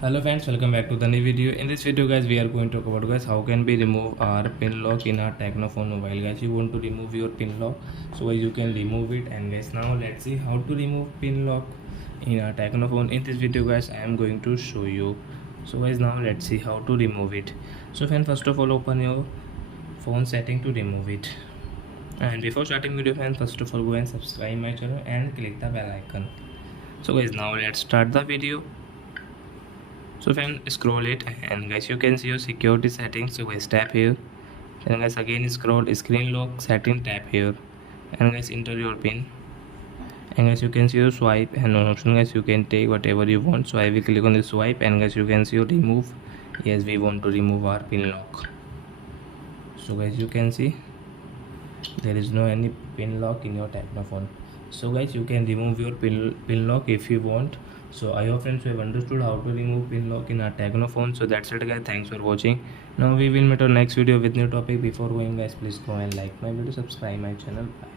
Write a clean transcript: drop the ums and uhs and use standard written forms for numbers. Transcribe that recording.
Hello friends, welcome back to the new video. In this video guys, we are going to talk about guys how can we remove our pin lock in our Tecno phone mobile. Guys, you want to remove your pin lock, so guys you can remove it. And guys, now let's see how to remove pin lock in our Tecno phone. In this video guys, I am going to show you. So guys, now let's see how to remove it. So friend, first of all, open your phone setting to remove it. And before starting video friends, first of all go and subscribe my channel and click the bell icon. So guys, now let's start the video. So then scroll it, and guys you can see your security settings. So guys tap here, then guys again scroll screen lock setting, tap here, and guys enter your pin, and guys you can see your swipe and on option guys you can take whatever you want. So I will click on the swipe, and guys you can see your remove. Yes, we want to remove our pin lock. So guys you can see there is no any pin lock in your Tecno phone. So guys you can remove your pin lock if you want. So I hope friends you have understood how to remove pin lock in our Tecno phone. So that's it guys, thanks for watching. Now we will meet our next video with new topic. Before going guys, please go and like my video, subscribe my channel. Bye.